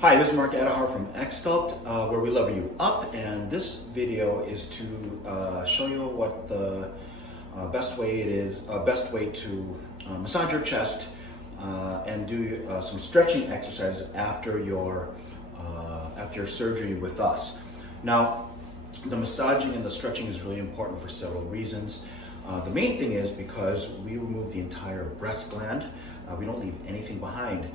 Hi, this is Marc Adajar from XSculpt, where we level you up, and this video is to show you what the best way to massage your chest and do some stretching exercises after your surgery with us. Now, the massaging and the stretching is really important for several reasons. The main thing is because we remove the entire breast gland. We don't leave anything behind,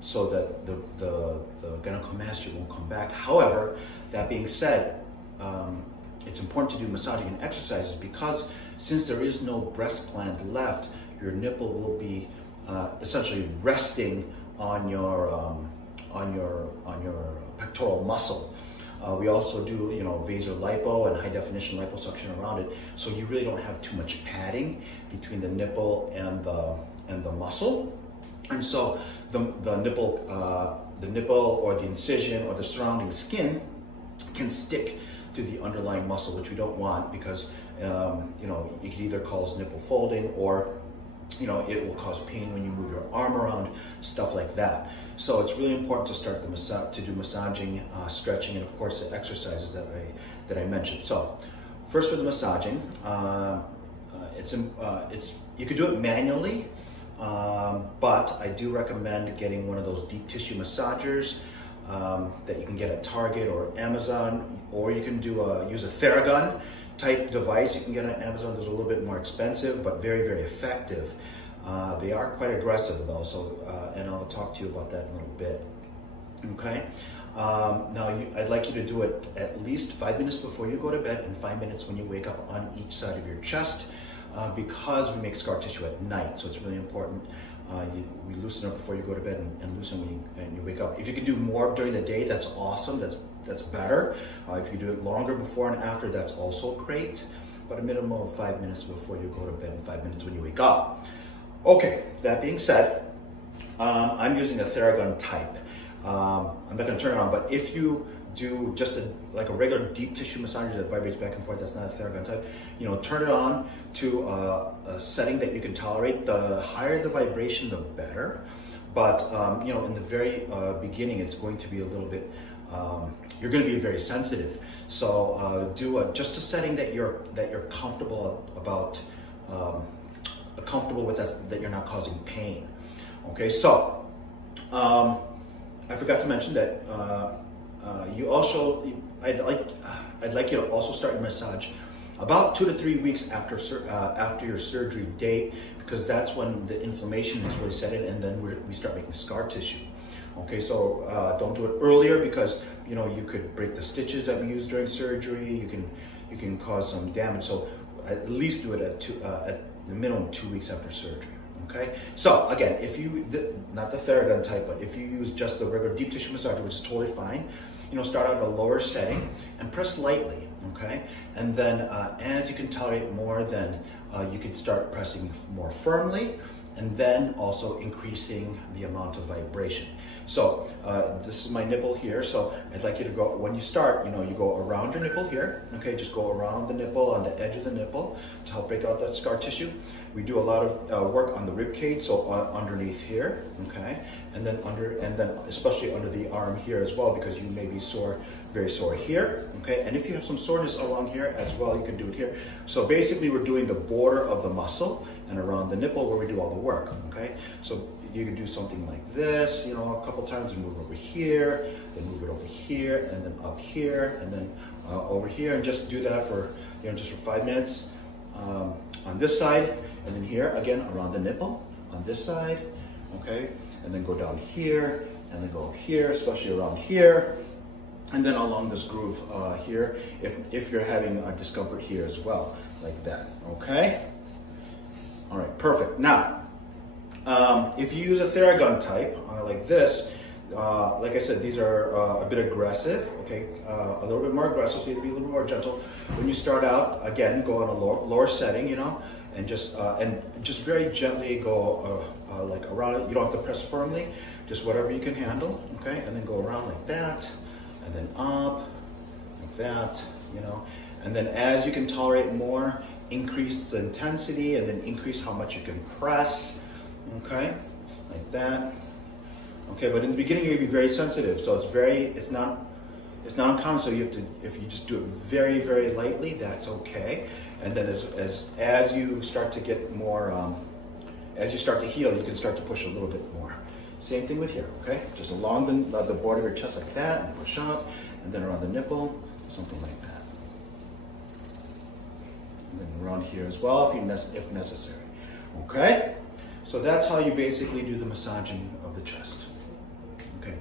so that the gynecomastia won't come back. However, that being said, it's important to do massaging and exercises because since there is no breast gland left, your nipple will be essentially resting on your pectoral muscle. We also do, Vaser lipo and high definition liposuction around it, so you really don't have too much padding between the nipple and the muscle, and so the nipple or the incision or the surrounding skin can stick to the underlying muscle, which we don't want because it could either cause nipple folding or it will cause pain when you move your arm around, stuff like that. So it's really important to start to do massaging, stretching, and of course the exercises that I mentioned. So first with the massaging, you could do it manually, but I do recommend getting one of those deep tissue massagers that you can get at Target or Amazon, or you can use a Theragun type device you can get on Amazon. Those are a little bit more expensive, but very, very effective. They are quite aggressive though, so and I'll talk to you about that in a little bit. Okay. Now I'd like you to do it at least 5 minutes before you go to bed and 5 minutes when you wake up on each side of your chest, because we make scar tissue at night, so it's really important. We loosen up before you go to bed and loosen when you wake up. If you can do more during the day, that's awesome. That's better. If you do it longer before and after, that's also great. But a minimum of 5 minutes before you go to bed and 5 minutes when you wake up. Okay, that being said, I'm using a Theragun type. I'm not going to turn it on, but if you do just like a regular deep tissue massager that vibrates back and forth, that's not a Theragun type, turn it on to a setting that you can tolerate. The higher the vibration, the better. But in the very beginning, it's going to be a little bit, you're going to be very sensitive. So do just a setting that you're comfortable about, comfortable with, that you're not causing pain. Okay, so I forgot to mention that I'd like you to also start your massage about 2 to 3 weeks after your surgery date, because that's when the inflammation is really set in, and then we start making scar tissue. Okay, so don't do it earlier because you could break the stitches that we use during surgery. You can cause some damage. So at least do it at the minimum 2 weeks after surgery. Okay, so again, if you not the Theragun type, but if you use just the regular deep tissue massager, which is totally fine, start out at a lower setting and press lightly. Okay, and then as you can tolerate more, then you can start pressing more firmly, and then also increasing the amount of vibration. So this is my nipple here, so I'd like you to go, when you start, you go around your nipple here, okay, just go around the nipple, on the edge of the nipple, to help break out that scar tissue. We do a lot of work on the rib cage, so underneath here, okay, and then especially under the arm here as well, because you may be very sore here, okay, and if you have some soreness along here as well, you can do it here. So basically we're doing the border of the muscle and around the nipple where we do all the work, okay? So you can do something like this, a couple times, and move over here, then move it over here, and then up here, and then over here, and just do that for, just for 5 minutes on this side, and then here, again, around the nipple, on this side, okay? And then go down here, and then go here, especially around here, and then along this groove here, if you're having a discomfort here as well, like that, okay? All right, perfect. Now, if you use a Theragun type like this, like I said, these are a bit aggressive, okay? A little bit more aggressive, so you have to be a little more gentle. When you start out, again, go in a lower setting, and just very gently go like around it. You don't have to press firmly, just whatever you can handle, okay? And then go around like that, and then up, like that, And then as you can tolerate more, increase the intensity, and then increase how much you can press, okay? Like that. Okay, but in the beginning you're gonna be very sensitive, so it's not uncommon. So you have to, if you just do it very, very lightly, that's okay. And then as you start to get more, as you start to heal, you can start to push a little bit more. Same thing with here, okay? Just along the border of your chest like that, and push up, and then around the nipple, something like that. And then around here as well, if necessary. Okay? So that's how you basically do the massaging of the chest. Okay.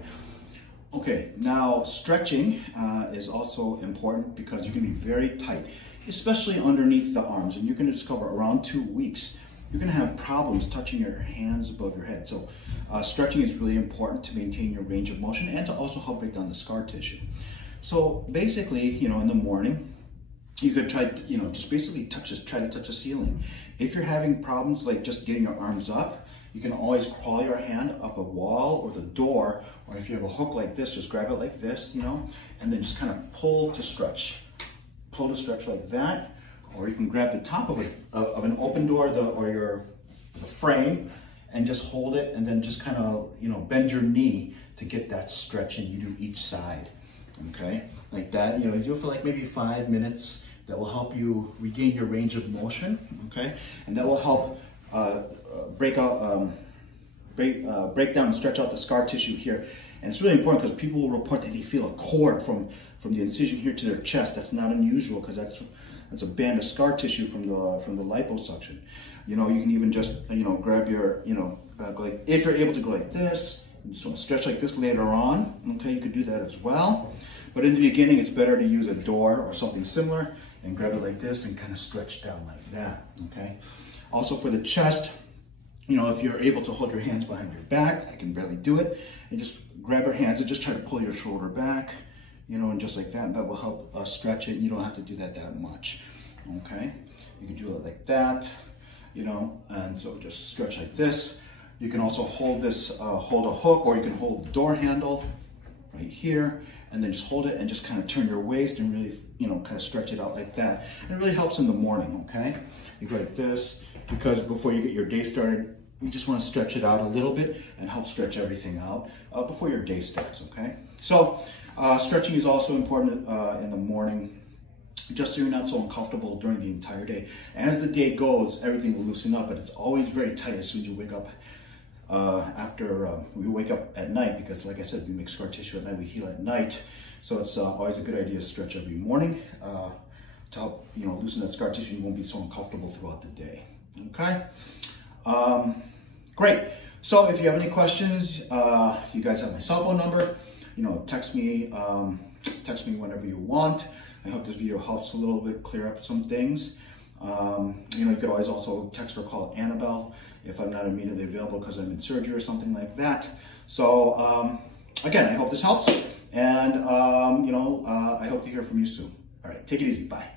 Okay, now stretching is also important because you can be very tight, especially underneath the arms, and you're going to discover around 2 weeks you're going to have problems touching your hands above your head. So stretching is really important to maintain your range of motion and to also help break down the scar tissue. So basically, you know, in the morning, you could try, you know, just basically try to touch the ceiling. If you're having problems like just getting your arms up, you can always crawl your hand up a wall or the door, or if you have a hook like this, just grab it like this, you know, and then just kind of pull to stretch. Pull to stretch like that. Or you can grab the top of an open door or the frame and just hold it, and then just kind of, you know, bend your knee to get that stretch, and you do each side, okay? Like that, you know, you do it for like maybe 5 minutes. That will help you regain your range of motion, okay? And that will help break down and stretch out the scar tissue here. And it's really important because people will report that they feel a cord from the incision here to their chest. That's not unusual because that's a band of scar tissue from the liposuction. You know, you can even just, you know, grab your, you know, go like, if you're able to go like this, you just want to stretch like this later on, okay, you could do that as well. But in the beginning, it's better to use a door or something similar and grab it like this and kind of stretch down like that, okay? Also for the chest, you know, if you're able to hold your hands behind your back, I can barely do it, and just grab your hands and just try to pull your shoulder back, you know, and just like that, and that will help stretch it. You don't have to do that much, okay? You can do it like that, you know, and so just stretch like this. You can also hold this, hold a hook, or you can hold the door handle right here, and then just hold it and just kind of turn your waist and really, you know, kind of stretch it out like that. And it really helps in the morning, okay? You go like this, because before you get your day started, you just want to stretch it out a little bit and help stretch everything out before your day starts, okay? So stretching is also important in the morning, just so you're not so uncomfortable during the entire day. As the day goes, everything will loosen up, but it's always very tight as soon as you wake up. After we wake up at night, because like I said, we make scar tissue at night, we heal at night. So it's always a good idea to stretch every morning to help, you know, loosen that scar tissue. You won't be so uncomfortable throughout the day, okay? Great. So if you have any questions, you guys have my cell phone number. You know, text me whenever you want. I hope this video helps a little bit clear up some things. You know, you could always also text or call Annabelle if I'm not immediately available because I'm in surgery or something like that. So again, I hope this helps, and you know, I hope to hear from you soon. All right, take it easy. Bye.